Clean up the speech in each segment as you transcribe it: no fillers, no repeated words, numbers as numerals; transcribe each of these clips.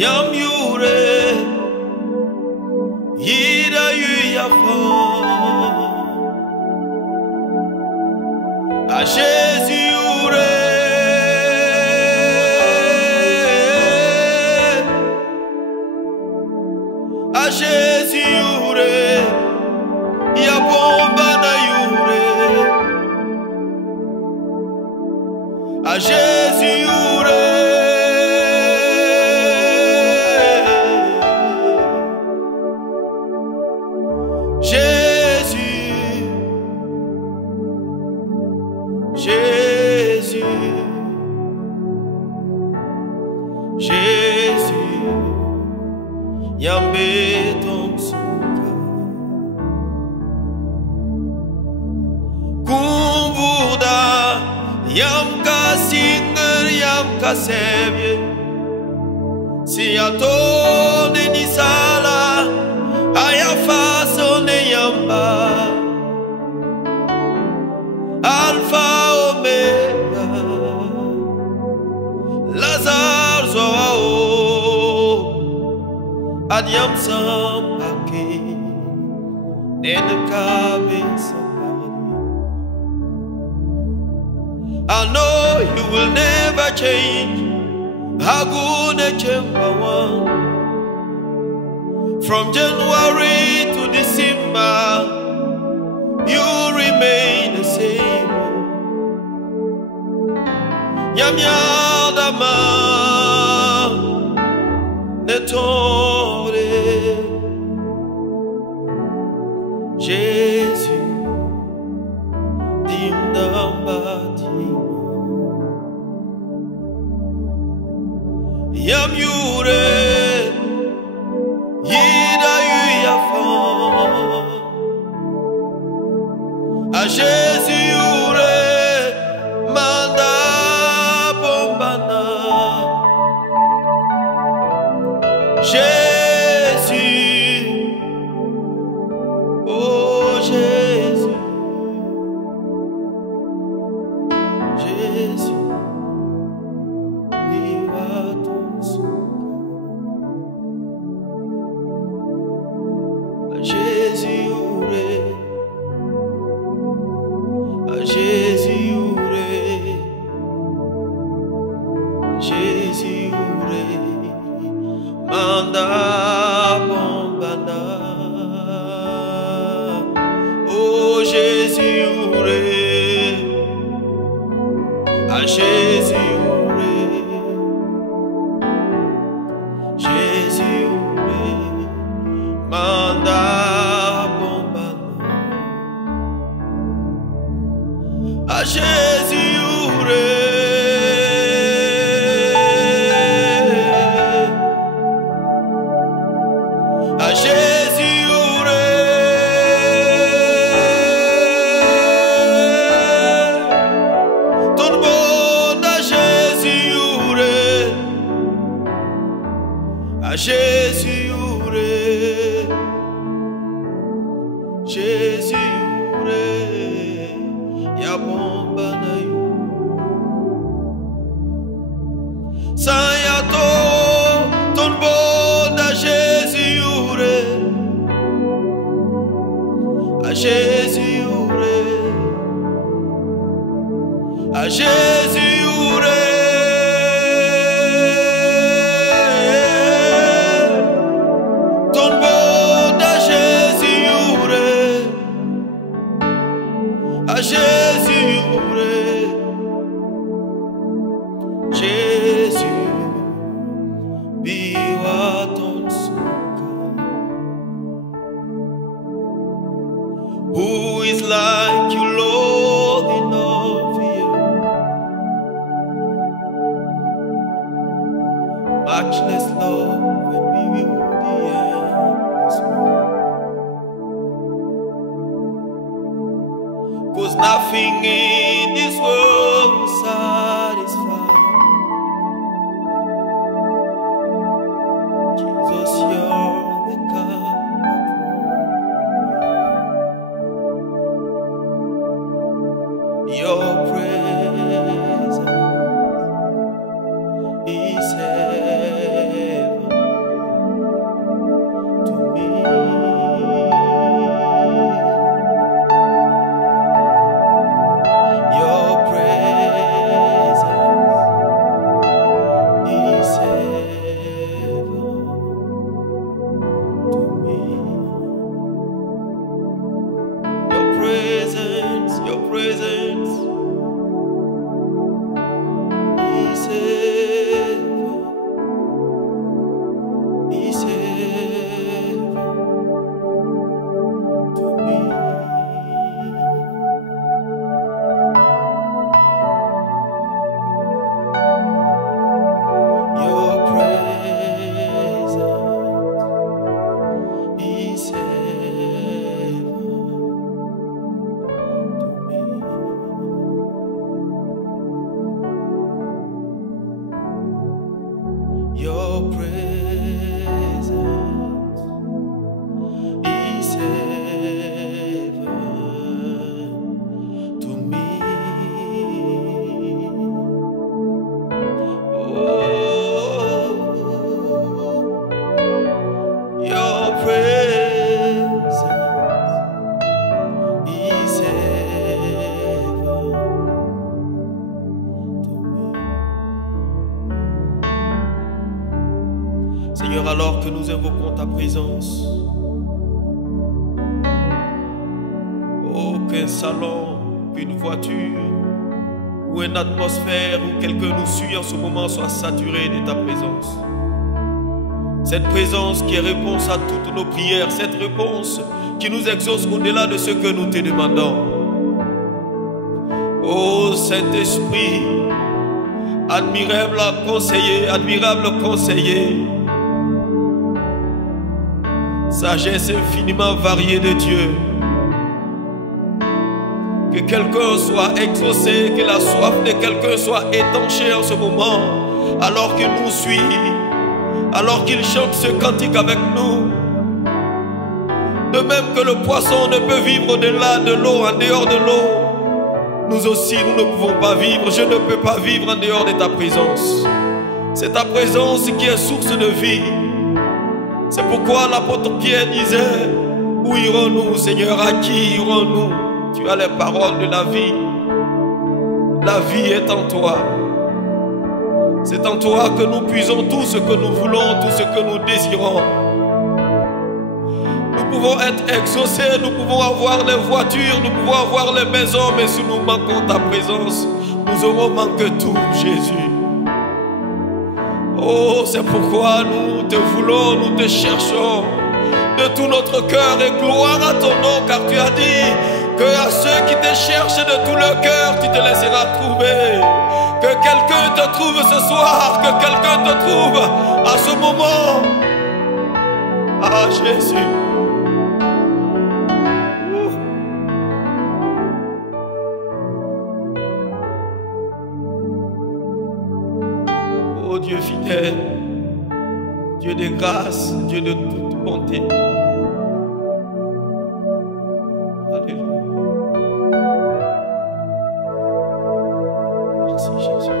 Yam yure Yida yu yafo A Jésus yure A Jésus yure Ya bomba na yure A Jésus yure Jésus, Jésus, Jésus, Yambe ton suka, Kumbuda, Yamka singer, Yamka sebye, Siatone ni sala. Ayafa ne yamba Alpha Omega Lazar Zoao Adiam Sampake Nenekabe Sampake I know you will never change Hagune Chemba one. From January to December, you remain the same. Yam yadama netore Jésus dimdambati Yam yure Yida yu yafo A Jésus yure Manda bombana Jésus Oh Jésus Jésus Viva ton suka Jésus yure, Jésus yure, Jésus yure, manda bombana. Oh Jésus yure, Jésus yure, Jésus yure, manda. A Jésus yure A Jésus yure Ton bon A Jésus yure A Jésus yure Jésus yure Ya bomba na yu Sayato ton bon A Jésus yure A Jésus yure A Jésus yure Ton bon A Jésus yure A Jésus yure Jésus biwa ton suka Who is like you, Lord, in all the earth? Matchless love and beauty endless world. 'Cause nothing in this world will satisfy. Jesus, you're the God that your presence is heaven. presence is heaven, is heaven to me. Your presence is heaven to me. Your presence is heaven to me. Oh, your presence is heaven to me. Seigneur, alors que nous invoquons ta présence, aucun salon, qu'une voiture ou une atmosphère où quelqu'un nous suit en ce moment soit saturé de ta présence. Cette présence qui est réponse à toutes nos prières, cette réponse qui nous exauce au-delà de ce que nous te demandons. Ô Saint-Esprit, admirable conseiller, sagesse infiniment variée de Dieu. Que quelqu'un soit exaucé, que la soif de quelqu'un soit étanchée en ce moment, alors qu'il nous suit, alors qu'il chante ce cantique avec nous. De même que le poisson ne peut vivre au-delà de l'eau, en dehors de l'eau, nous aussi nous ne pouvons pas vivre. Je ne peux pas vivre en dehors de ta présence. C'est ta présence qui est source de vie. C'est pourquoi l'apôtre Pierre disait: où irons-nous, Seigneur? À qui irons-nous? Tu as les paroles de la vie. La vie est en toi. C'est en toi que nous puisons tout ce que nous voulons, tout ce que nous désirons. Nous pouvons être exaucés, nous pouvons avoir les voitures, nous pouvons avoir les maisons, mais si nous manquons ta présence, nous aurons manqué tout, Jésus. Oh, c'est pourquoi nous te voulons, nous te cherchons de tout notre cœur, et gloire à ton nom, car tu as dit que à ceux qui te cherchent de tout leur cœur, tu te laisseras trouver. Que quelqu'un te trouve ce soir, que quelqu'un te trouve à ce moment. Ah, Jésus. Oh Dieu fidèle, Dieu de grâce, Dieu de toute bonté. Alléluia. Merci Jésus.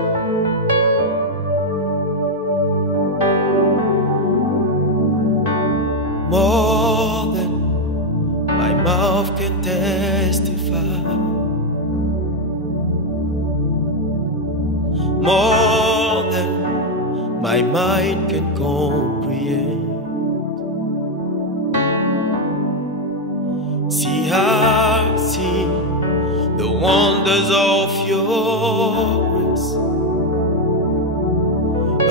More than my mouth can testify, more than my mind can comprehend. See, I've seen the wonders of your grace.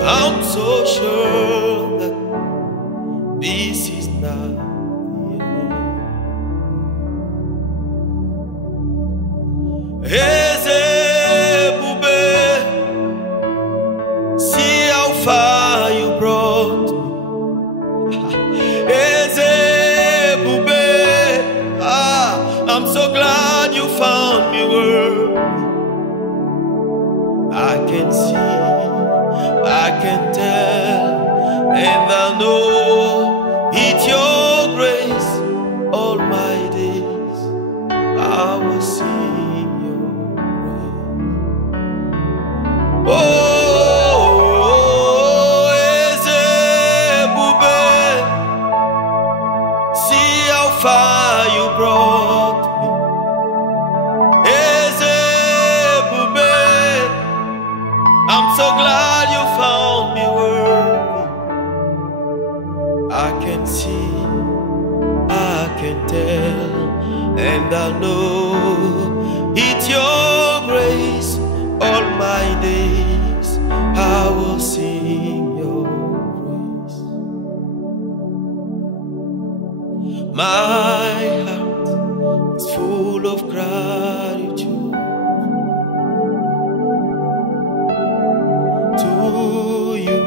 I'm so sure that this is not the end. Ezebube, see how far you brought me. Ezebube, I'm so glad you found me worthy. I can see, I can tell, and I know it's your grace. All my days I will sing your praise. Oh, Ezebube, see how far you brought me. Ezebube, I'm so glad you found me worthy. I can see, I can tell, and I know It's your grace, all my days I will sing your praise. My heart is full of gratitude to you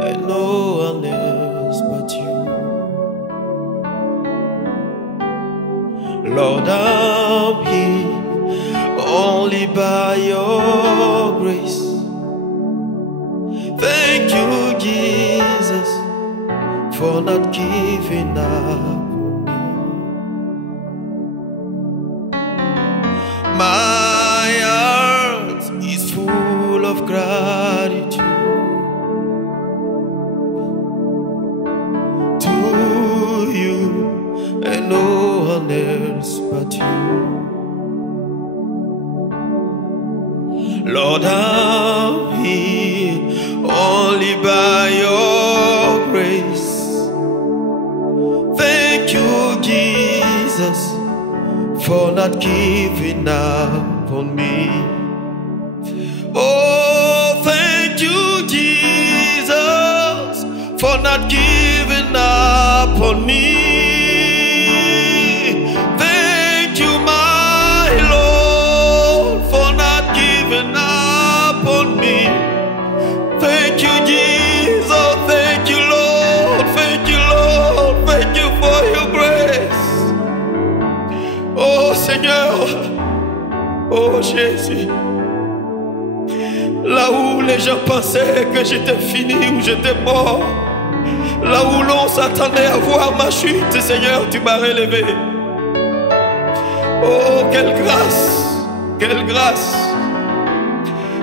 and no one else but you. Lord, I'm here only by your grace. Thank you, Jesus, for not giving up on me. My heart is full of gratitude to you and no one else but you. Lord, I'm here only by your grace. Thank you, Jesus, for not giving up on me. Oh, thank you, Jesus, for not giving up on me. Thank you, my Lord, for not giving up on me. Thank you, Jesus. Thank you, Lord. Thank you, Lord. Thank you for your grace. Oh Seigneur, oh Jésus, là où les gens pensaient que j'étais fini ou j'étais mort, là où l'on s'attendait à voir ma chute, Seigneur, tu m'as relevé. Oh, quelle grâce, quelle grâce,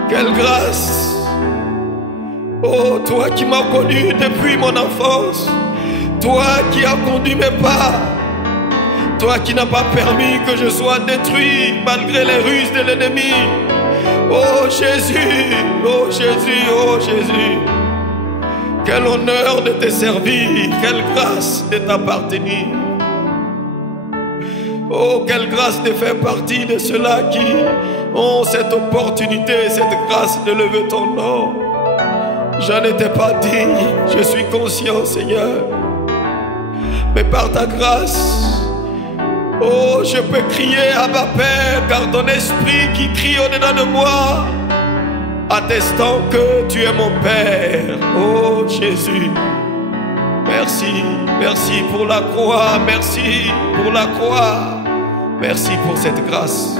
quelle grâce. Oh, toi qui m'as connu depuis mon enfance, toi qui as conduit mes pas, toi qui n'as pas permis que je sois détruit malgré les ruses de l'ennemi. Oh Jésus, oh Jésus, oh Jésus. Quel honneur de te servir, quelle grâce de t'appartenir. Oh, quelle grâce de faire partie de ceux-là qui ont cette opportunité, cette grâce de lever ton nom. Je n'étais pas digne, je suis conscient, Seigneur. Mais par ta grâce, oh, je peux crier à ma Père, car ton esprit qui crie au-dedans de moi, attestant que tu es mon Père. Oh Jésus, merci, merci pour la croix, merci pour la croix, merci pour cette grâce.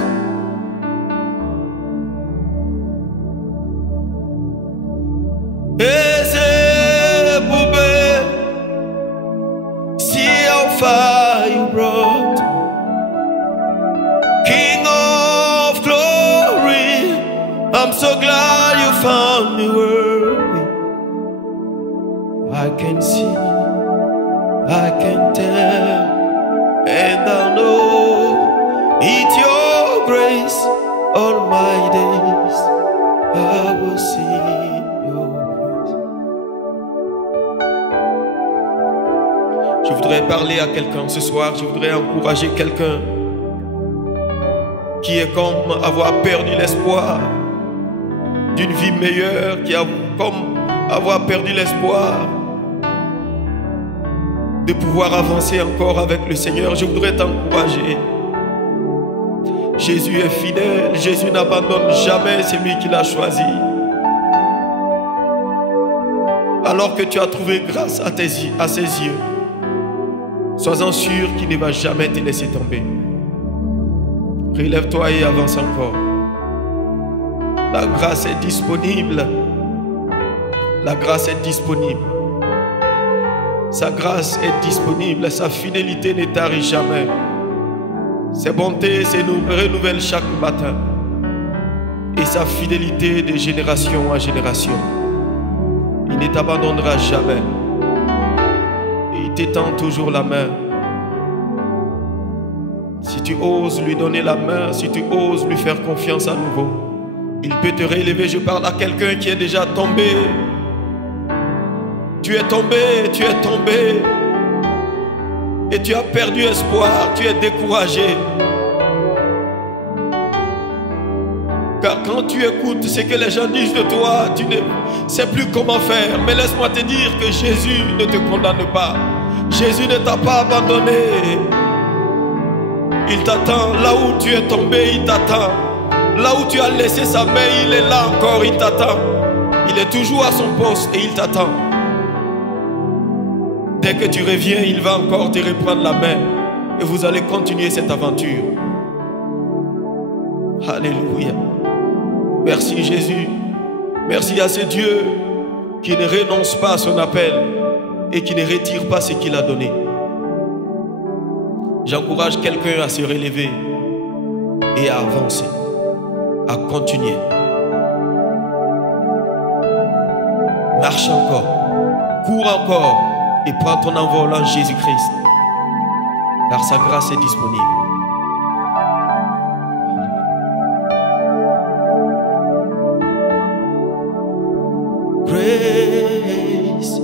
Fire you brought, King of glory, I'm so glad you found me worthy. I can see, I can tell, and I know it's your grace. All my days I will sing your praise. Je voudrais parler à quelqu'un ce soir, je voudrais encourager quelqu'un qui est comme avoir perdu l'espoir d'une vie meilleure, qui a comme avoir perdu l'espoir de pouvoir avancer encore avec le Seigneur. Je voudrais t'encourager. Jésus est fidèle, Jésus n'abandonne jamais celui qu'il a choisi. Alors que tu as trouvé grâce à ses yeux, sois-en sûr qu'il ne va jamais te laisser tomber. Relève-toi et avance encore. La grâce est disponible. La grâce est disponible. Sa grâce est disponible. Sa fidélité ne tarit jamais. Ses bontés se renouvellent chaque matin. Et sa fidélité de génération en génération. Il ne t'abandonnera jamais. Il t'étend toujours la main. Si tu oses lui donner la main, si tu oses lui faire confiance à nouveau, il peut te relever. Je parle à quelqu'un qui est déjà tombé. Tu es tombé, tu es tombé. Et tu as perdu espoir, tu es découragé. Car quand tu écoutes ce que les gens disent de toi, tu ne sais plus comment faire. Mais laisse-moi te dire que Jésus ne te condamne pas. Jésus ne t'a pas abandonné. Il t'attend. Là où tu es tombé, il t'attend. Là où tu as laissé sa main, il est là encore, il t'attend. Il est toujours à son poste et il t'attend. Dès que tu reviens, il va encore te reprendre la main. Et vous allez continuer cette aventure. Alléluia. Merci Jésus. Merci à ce Dieu qui ne renonce pas à son appel et qui ne retire pas ce qu'il a donné. J'encourage quelqu'un à se relever et à avancer, à continuer. Marche encore, cours encore et prends ton envol en Jésus-Christ, car sa grâce est disponible. Grace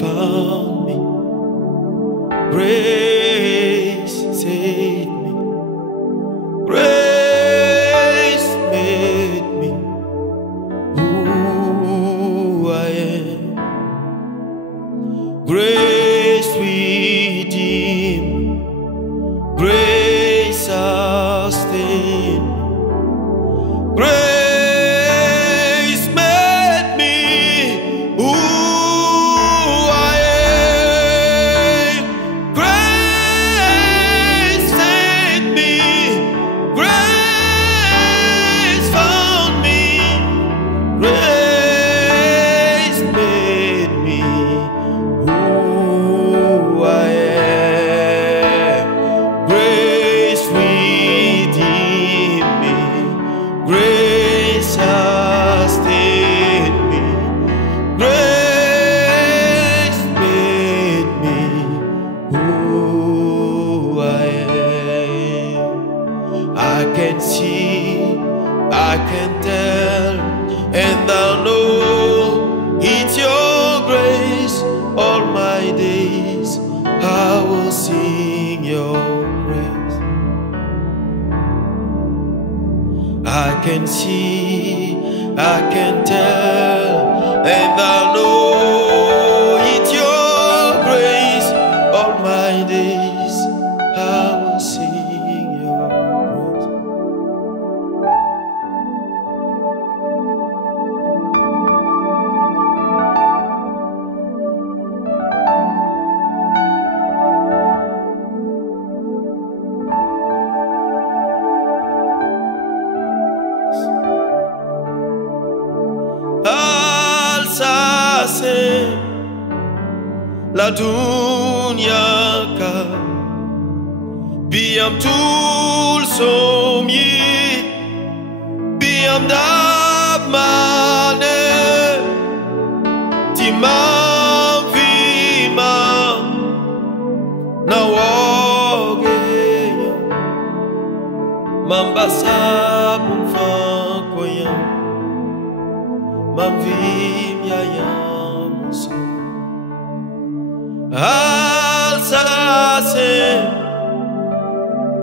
found me. Grace saved me. Grace made me who I am. Grace redeemed me. Grace sustained me. Grace I can see, I can tell, and I know it's your grace. All my days I will sing your praise. La dunia ka biam tul somyi biam dabmane timam vima na woge mambasa bumfankoya mamvim yayamuso Alsace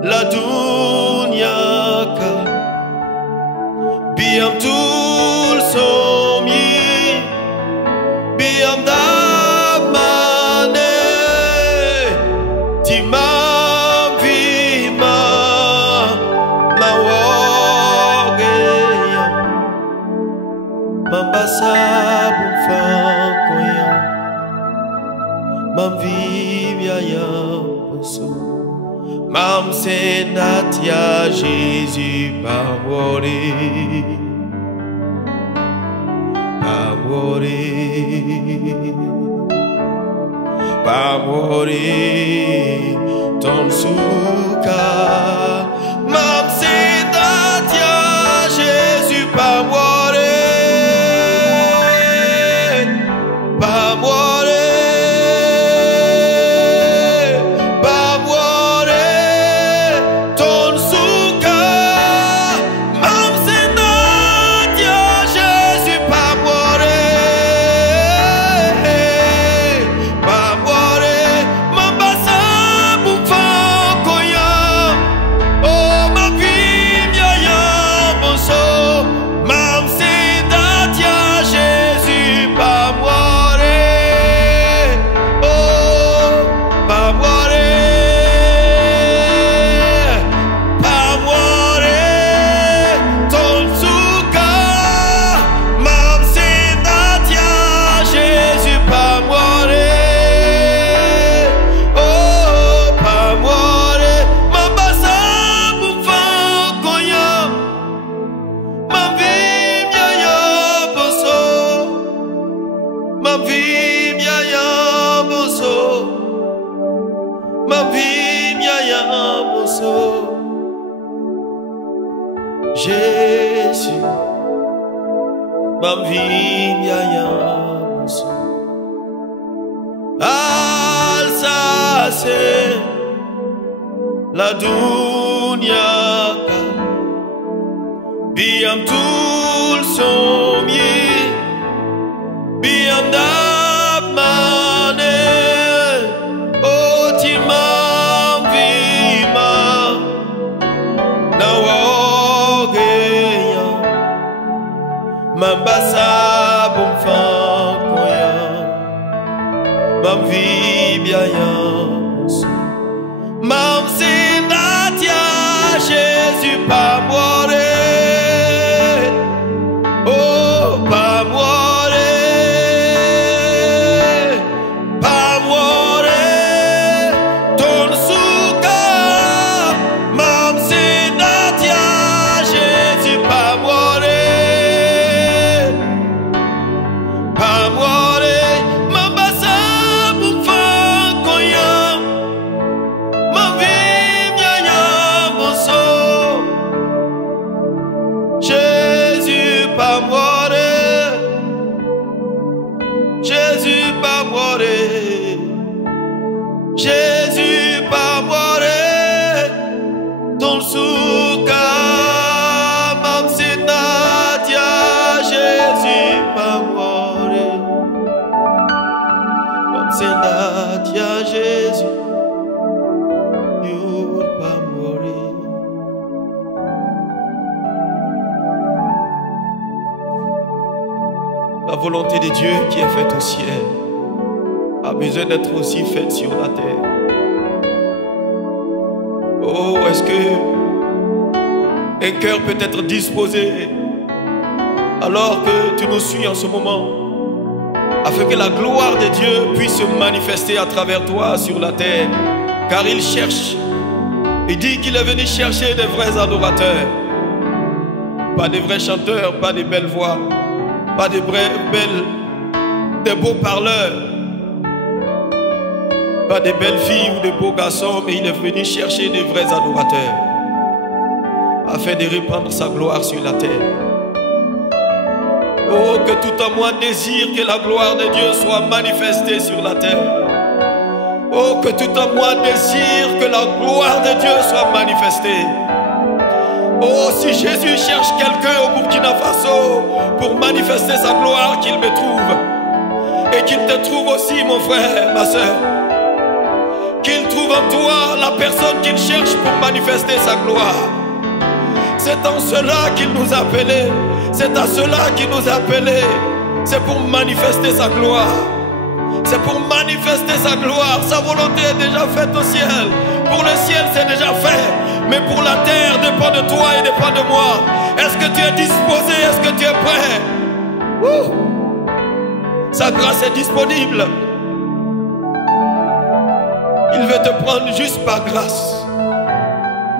la dunia ka biam tul somyi biam damane timam vima na wogeya mambasa bumfankoya Mam vivia ya poso Mam senatia Jésus pamore ton suka Mam senatia Jésus pamore Ma vie Jésus, mam vinya yamuso. Alsace, la dunya ka, biam tul somye, biam damane, otimam vima, nawageya, mambasa bomfankoya, mam vibia yamuso. Mam sendatia Jésus pas mourir, oh pas mourir, pas mourir, ton souka. Mam sendatia Jésus pas mourir, pas mourir, mam basa boufan koya. Jésus pas mourir, Jésus pas mourir, Jésus pas mourir, ton souka, mam sinatia, Jésus pas mourir, mam sinatia, Jésus, you pas mourir. La volonté de Dieu qui est faite au ciel a besoin d'être aussi faite sur la terre. Oh, est-ce que un cœur peut être disposé alors que tu nous suis en ce moment, afin que la gloire de Dieu puisse se manifester à travers toi sur la terre? Car il cherche, il dit qu'il est venu chercher des vrais adorateurs, pas des vrais chanteurs, pas des belles voix, pas des des beaux parleurs, pas des belles filles ou des beaux garçons, mais il est venu chercher des vrais adorateurs afin de répandre sa gloire sur la terre. Oh, que tout en moi désire que la gloire de Dieu soit manifestée sur la terre. Oh, que tout en moi désire que la gloire de Dieu soit manifestée. Oh, si Jésus cherche quelqu'un au Burkina Faso pour manifester sa gloire, qu'il me trouve. Et qu'il te trouve aussi, mon frère, ma soeur. Qu'il trouve en toi la personne qu'il cherche pour manifester sa gloire. C'est en cela qu'il nous a appelés. C'est à cela qu'il nous a appelés. C'est pour manifester sa gloire. C'est pour manifester sa gloire. Sa volonté est déjà faite au ciel. Pour le ciel, c'est déjà fait. Mais pour la terre, dépend de toi et dépend de moi. Est-ce que tu es disposé? Est-ce que tu es prêt? Sa grâce est disponible. Il veut te prendre juste par grâce.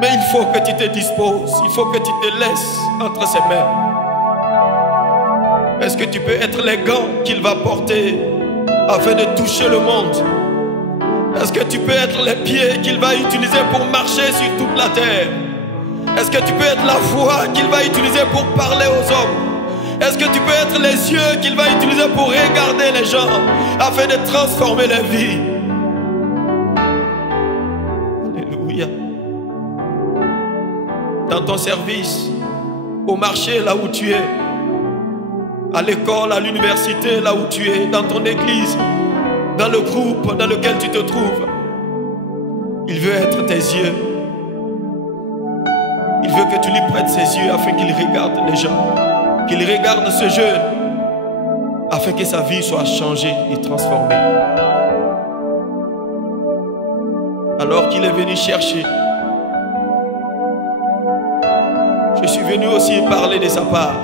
Mais il faut que tu te disposes. Il faut que tu te laisses entre ses mains. Est-ce que tu peux être les gants qu'il va porter afin de toucher le monde? Est-ce que tu peux être les pieds qu'il va utiliser pour marcher sur toute la terre? Est-ce que tu peux être la voix qu'il va utiliser pour parler aux hommes? Est-ce que tu peux être les yeux qu'il va utiliser pour regarder les gens afin de transformer leur vie? Alléluia. Dans ton service, au marché là où tu es, à l'école, à l'université là où tu es, dans ton église, dans le groupe dans lequel tu te trouves, il veut être tes yeux. Il veut que tu lui prêtes ses yeux afin qu'il regarde les gens, qu'il regarde ce jeune, afin que sa vie soit changée et transformée. Alors qu'il est venu chercher, je suis venu aussi parler de sa part,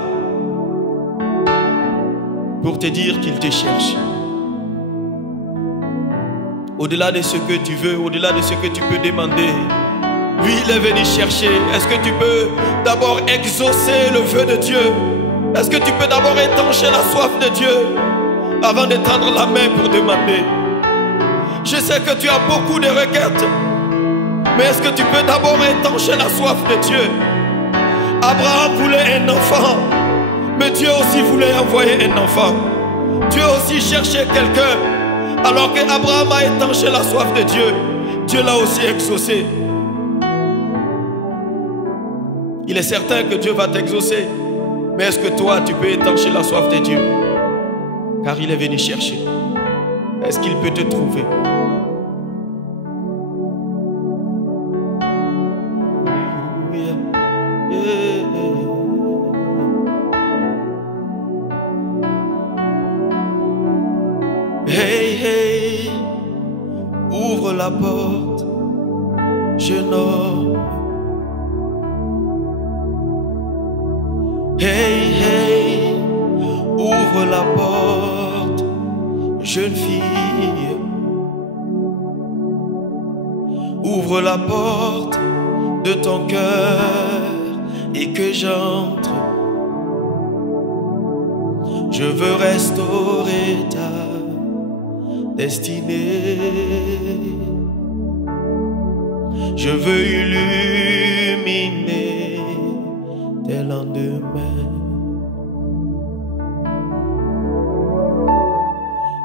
pour te dire qu'il te cherche. Au-delà de ce que tu veux, au-delà de ce que tu peux demander, lui, il est venu chercher. Est-ce que tu peux d'abord exaucer le vœu de Dieu? Est-ce que tu peux d'abord étancher la soif de Dieu avant de tendre la main pour demander? Je sais que tu as beaucoup de requêtes, mais est-ce que tu peux d'abord étancher la soif de Dieu Abraham voulait un enfant, mais Dieu aussi voulait envoyer un enfant. Dieu aussi cherchait quelqu'un. Alors qu'Abraham a étanché la soif de Dieu, Dieu l'a aussi exaucé. Il est certain que Dieu va t'exaucer. Mais est-ce que toi, tu peux étancher la soif de Dieu? Car il est venu chercher. Est-ce qu'il peut te trouver? Hey, hey, ouvre la porte, jeune homme. Hey, hey, ouvre la porte, jeune fille. Ouvre la porte de ton cœur et que j'entre. Je veux restaurer ta destinée. Je veux illuminer tes lendemains.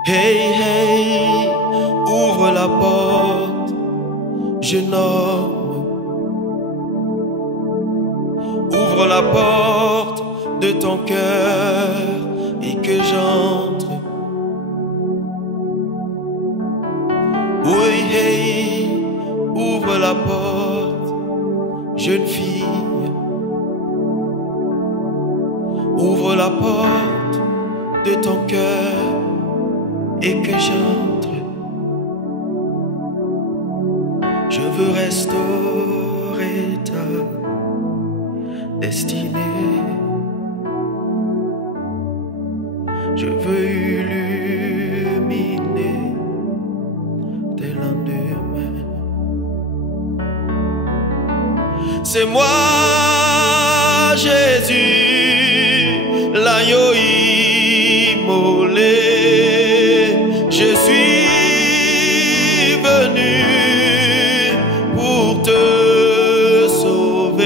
Hey, hey, ouvre la porte, jeune homme. Ouvre la porte de ton cœur et que j'entre. Oui, hey, ouvre la porte, jeune fille. Ouvre la porte de ton cœur et que j'entre. Je veux restaurer ta destinée. Je veux illuminer tes lendemains. C'est moi, Jésus, l'agneau immolé. Je suis venu pour te sauver.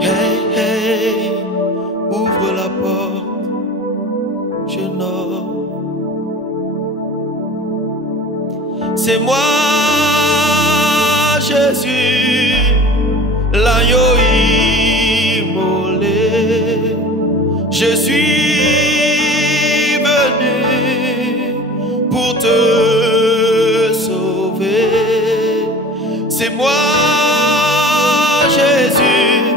Hey, hey, ouvre la porte, jeune homme. C'est moi, Jésus, l'agneau immolé. Je suis venu pour te sauver. C'est moi, Jésus,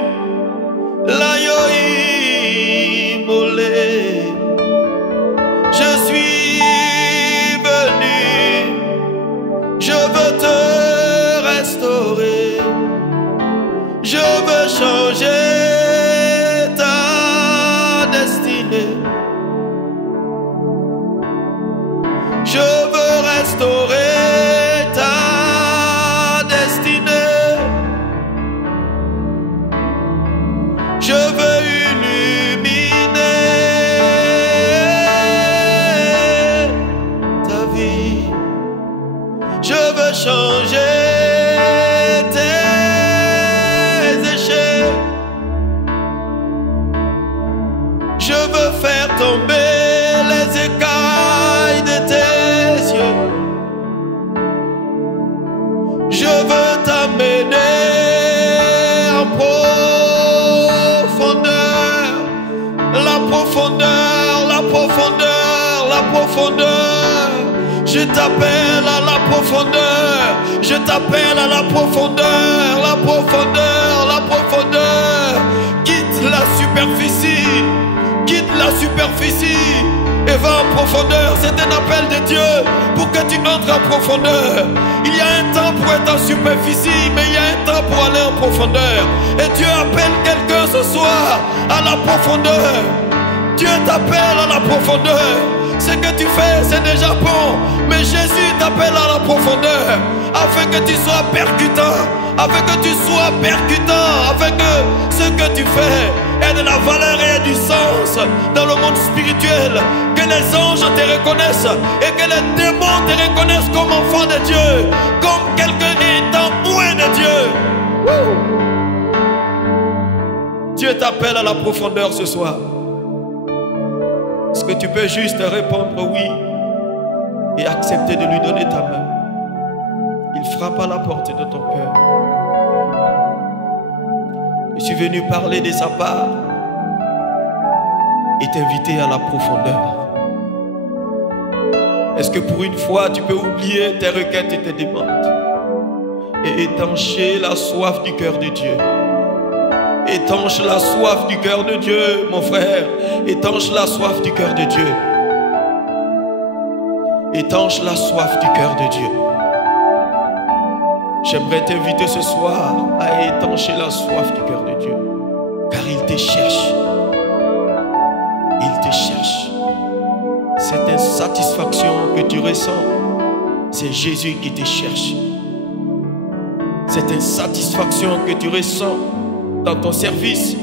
l'agneau immolé. Je suis venu, je veux te restaurer. Je veux changer ta destinée. Je veux restaurer ta destinée. Je veux illuminer ta vie. Je veux changer je veux faire tomber les écailles de tes yeux. Je veux t'amener en profondeur. La profondeur, la profondeur, la profondeur. Je t'appelle à la profondeur. Je t'appelle à la profondeur, la profondeur, la profondeur. Quitte la superficie. Quitte la superficie et va en profondeur. C'est un appel de Dieu pour que tu entres en profondeur. Il y a un temps pour être en superficie, mais il y a un temps pour aller en profondeur. Et Dieu appelle quelqu'un ce soir à la profondeur. Dieu t'appelle à la profondeur. Ce que tu fais, c'est déjà bon, mais Jésus t'appelle à la profondeur afin que tu sois percutant, afin que tu sois percutant, afin que ce que tu fais ait de la valeur et du sens dans le monde spirituel, que les anges te reconnaissent et que les démons te reconnaissent comme enfant de Dieu, comme quelqu'un étant loin de Dieu. Woo! Dieu t'appelle à la profondeur ce soir. Est-ce que tu peux juste répondre oui et accepter de lui donner ta main? Il frappe à la porte de ton cœur. Je suis venu parler de sa part et t'inviter à la profondeur. Est-ce que pour une fois tu peux oublier tes requêtes et tes demandes et étancher la soif du cœur de Dieu? Étanche la soif du cœur de Dieu, mon frère. Étanche la soif du cœur de Dieu. Étanche la soif du cœur de Dieu. J'aimerais t'inviter ce soir à étancher la soif du cœur de Dieu. Car il te cherche. Il te cherche. Cette insatisfaction que tu ressens, c'est Jésus qui te cherche. Cette insatisfaction que tu ressens dans ton service,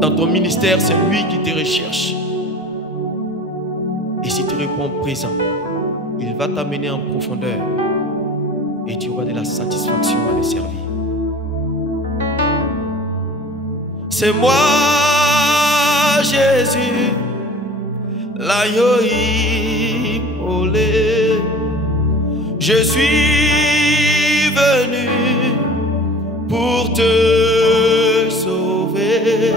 dans ton ministère, c'est lui qui te recherche. Et si tu réponds présent, il va t'amener en profondeur et tu auras de la satisfaction à le servir. C'est moi, Jésus, l'agneau immolé. Je suis venu pour te sauver.